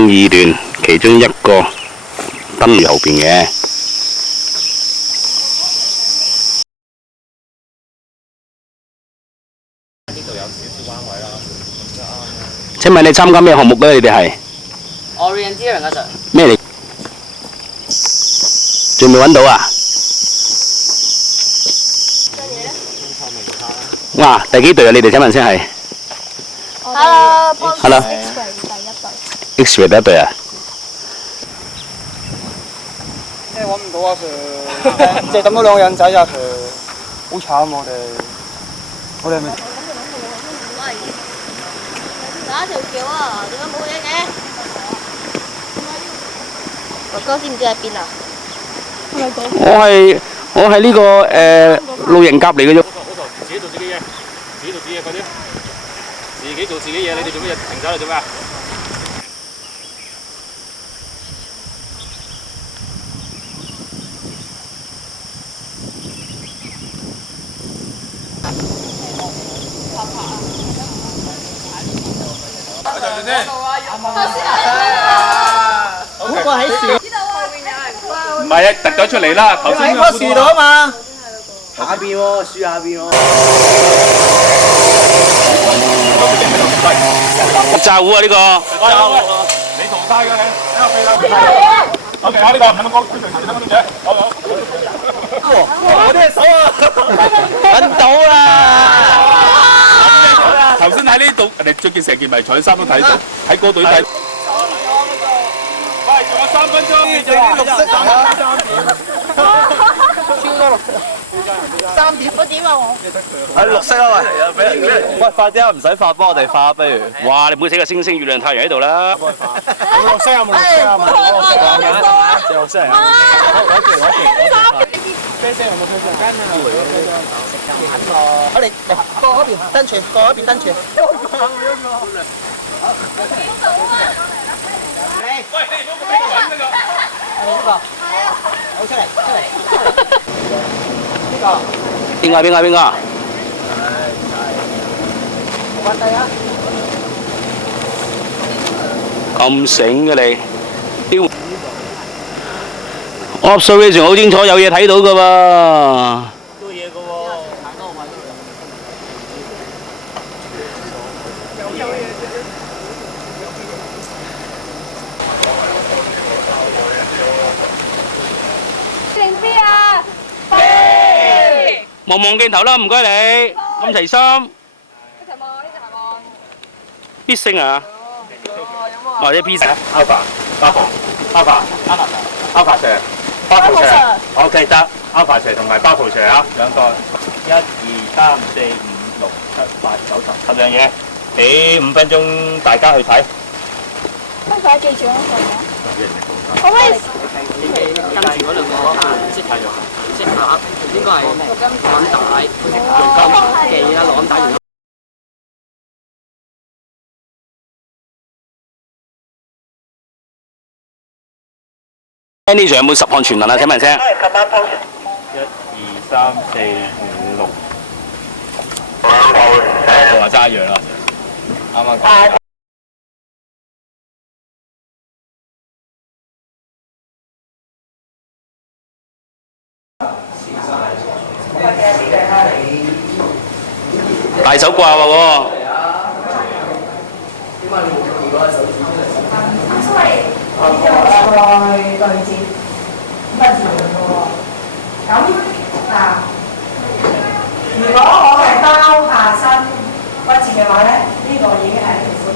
正義聯其中一個燈籠後邊嘅。請問你參加咩項目咧？你哋係 Orienteering 啊，Sir。咩嚟？仲未揾到啊？哇！第幾隊啊？你哋請問先係 Hello， X-ray 第一隊啊？即係揾唔到啊 Sir， 即係抌咗兩個人仔啊 Sir， 好慘我哋係咪？打條橋啊，點解冇嘢嘅？哥哥知唔知喺邊啊？我係呢個路人甲嚟嘅啫。自己做自己嘢，自己做自己嘢，快啲！自己做自己嘢，你哋做乜嘢停晒嚟做咩啊？嗰個喺樹，唔係啊，突咗出嚟啦！頭先喺棵樹度啊嘛，下邊喎，樹下邊喎。炸糊啊！呢個你同晒㗎你，OK 啊，呢個睇唔到，睇唔到姐，我啲手啊，揾到啦！頭先喺呢度，人哋着件成件迷彩衫都睇到，喺嗰度睇。喂，仲有3分鐘，仲有啲綠色彈啊，3點，超多綠色。3點，我點啊我？係綠色啊喂！喂，快啲啊，唔使化，幫我哋化不如。哇！你唔好寫個星星、月亮、太陽喺度啦。有冇綠色啊？冇綠色啊？冇綠色啊？有綠色啊？攞住。啡色有冇啡色？跟啊！我哋過嗰邊燈柱，過嗰邊燈柱。喂，你唔好咁樣揾呢個。呢個。好出嚟，出嚟。呢個。邊個？邊個？揾第啊！咁醒嘅你？Observation 好清楚，有嘢睇到㗎喎。做嘢嘅喎。定啲啊！望鏡頭啦，唔該你。咁齊心。一齊望，呢隻係望。必勝啊！或者 P 成 Alpha Sir， OK 得 ，Alpha Sir 同埋 Bravo Sir 啊，兩個，1、2、3、4、5、6、7、8、9、10，10樣嘢，俾5分鐘大家去睇。快記住啊！可唔可以？跟住嗰兩個顏色盒，應該係攞帶，用金記啦，攞帶完。呢場有冇10項全能啊？請問聲。1、2、3、4、5、6。我話揸一樣啦，啱啱講。大手掛喎。再對接不自然嘅喎。咁嗱，如果我係包下身骨折嘅話咧，呢個已經係